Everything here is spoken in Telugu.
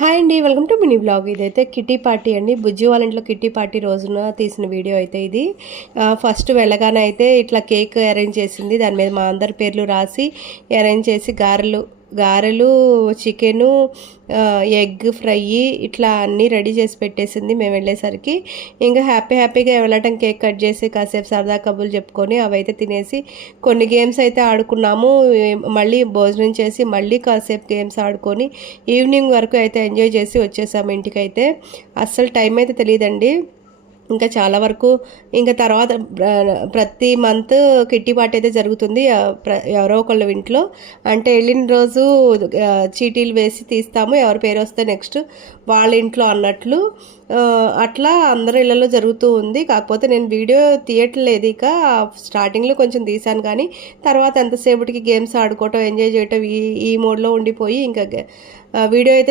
హాయ్ అండి, వెల్కమ్ టు మినీ బ్లాగ్. ఇదైతే కిటీ పార్టీ అండి. బుజ్జి వాళ్ళ ఇంట్లో కిటీ పార్టీ రోజున తీసిన వీడియో అయితే ఇది. ఫస్ట్ వెళ్ళగానే అయితే ఇట్లా కేక్ అరేంజ్ చేసింది. దాని మీద మా అందరి పేర్లు రాసి అరేంజ్ చేసి గారెలు చికెను, ఎగ్ ఫ్రై ఇట్లా అన్నీ రెడీ చేసి పెట్టేసింది. మేము వెళ్ళేసరికి ఇంకా హ్యాపీగా వెళ్ళటం, కేక్ కట్ చేసి కాసేపు సరదా కబుర్లు చెప్పుకొని అవైతే తినేసి కొన్ని గేమ్స్ అయితే ఆడుకున్నాము. మళ్ళీ భోజనం చేసి మళ్ళీ కాసేపు గేమ్స్ ఆడుకొని ఈవినింగ్ వరకు అయితే ఎంజాయ్ చేసి వచ్చేసాము ఇంటికైతే. అస్సలు టైం అయితే తెలియదండి. ఇంకా చాలా వరకు ఇంకా తర్వాత ప్రతి మంత్ కిట్టి పార్టీ అయితే జరుగుతుంది ఎవరో ఒకళ్ళ ఇంట్లో. అంటే వెళ్ళిన రోజు చీటీలు వేసి తీస్తాము, ఎవరి పేరు వస్తే నెక్స్ట్ వాళ్ళ ఇంట్లో అన్నట్లు. అట్లా అందరి ఇళ్ళలో జరుగుతూ ఉంది. కాకపోతే నేను వీడియో తీయట్లేదు, ఇక స్టార్టింగ్లో కొంచెం తీశాను, కానీ తర్వాత ఎంతసేపటికి గేమ్స్ ఆడుకోవటం ఎంజాయ్ చేయటం ఈ మోడ్లో ఉండిపోయి ఇంకా వీడియో అయితే